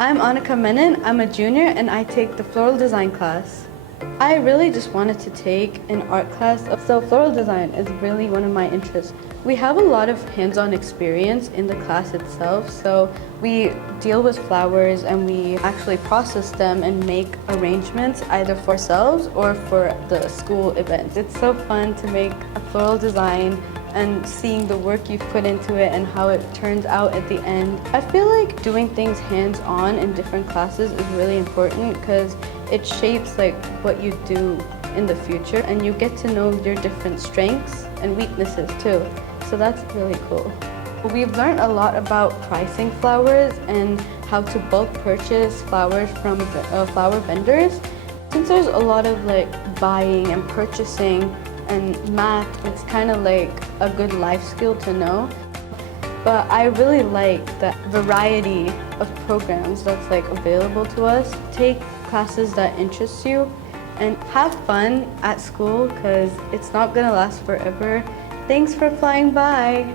I'm Anakha Menon. I'm a junior and I take the Floral Design class. I really just wanted to take an art class, so floral design is really one of my interests. We have a lot of hands-on experience in the class itself, so we deal with flowers and we actually process them and make arrangements either for ourselves or for the school events. It's so fun to make a floral design and seeing the work you've put into it and how it turns out at the end. I feel like doing things hands-on in different classes is really important because it shapes what you do in the future, and you get to know your different strengths and weaknesses too. So that's really cool. We've learned a lot about pricing flowers and how to bulk purchase flowers from flower vendors. Since there's a lot of buying and purchasing and math, it's kind of like a good life skill to know. But I really like the variety of programs that's available to us. Take classes that interest you and have fun at school because it's not gonna last forever. Thanks for flying by.